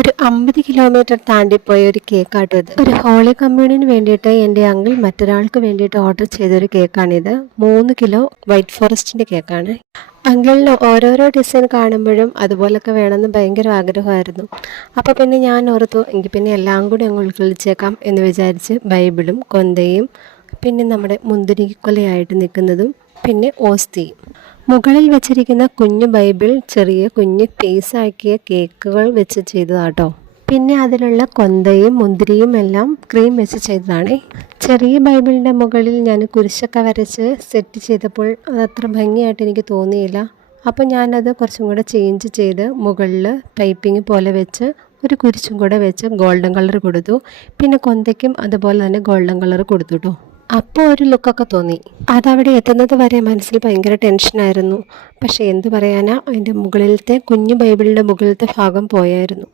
ഒരു 50 കിലോമീറ്റർ താണ്ടിപ്പോയ ഒരു കേക്കാട്ടോ ഇത്. ഒരു ഹോളി കമ്മ്യൂണിന് വേണ്ടിയിട്ട് എൻ്റെ അങ്കിൾ മറ്റൊരാൾക്ക് വേണ്ടിയിട്ട് ഓർഡർ ചെയ്തൊരു കേക്കാണിത്. 3 കിലോ വൈറ്റ് ഫോറസ്റ്റിൻ്റെ കേക്കാണ്. അങ്കിളിന് ഓരോരോ ഡിസൈൻ കാണുമ്പോഴും അതുപോലൊക്കെ വേണമെന്ന് ഭയങ്കര ആഗ്രഹമായിരുന്നു. അപ്പോൾ പിന്നെ ഞാൻ ഓർത്തു എങ്കിൽ പിന്നെ എല്ലാം കൂടി അങ്ങ് ഉൾക്കൊള്ളിച്ചേക്കാം എന്ന് വിചാരിച്ച് ബൈബിളും കൊന്തയും പിന്നെ നമ്മുടെ മുന്തിരിക്കൊലയായിട്ട് നിൽക്കുന്നതും പിന്നെ ഓസ്തിയും മുകളിൽ വെച്ചിരിക്കുന്ന കുഞ്ഞു ബൈബിൾ ചെറിയ കുഞ്ഞ് പീസാക്കിയ കേക്കുകൾ വെച്ച് ചെയ്തതാട്ടോ. പിന്നെ അതിലുള്ള കൊന്തയും മുന്തിരിയും എല്ലാം ക്രീം വെച്ച് ചെയ്തതാണ്. ചെറിയ ബൈബിളിൻ്റെ മുകളിൽ ഞാൻ കുരിശൊക്കെ വരച്ച് സെറ്റ് ചെയ്തപ്പോൾ അതത്ര ഭംഗിയായിട്ട് എനിക്ക് തോന്നിയില്ല. അപ്പോൾ ഞാനത് കുറച്ചും കൂടെ ചേഞ്ച് ചെയ്ത് മുകളിൽ പൈപ്പിംഗ് പോലെ വെച്ച് ഒരു കുരിശും കൂടെ വെച്ച് ഗോൾഡൻ കളർ കൊടുത്തു. പിന്നെ കൊന്തയ്ക്കും അതുപോലെ തന്നെ ഗോൾഡൻ കളർ കൊടുത്തു കേട്ടോ. അപ്പോൾ ഒരു ലുക്കൊക്കെ തോന്നി. അതവിടെ എത്തുന്നത് വരെ മനസ്സിൽ ഭയങ്കര ടെൻഷനായിരുന്നു. പക്ഷേ എന്തു പറയാനാ, അതിൻ്റെ മുകളിലത്തെ കുഞ്ഞു ബൈബിളിൻ്റെ മുകളിലത്തെ ഭാഗം പോയായിരുന്നു.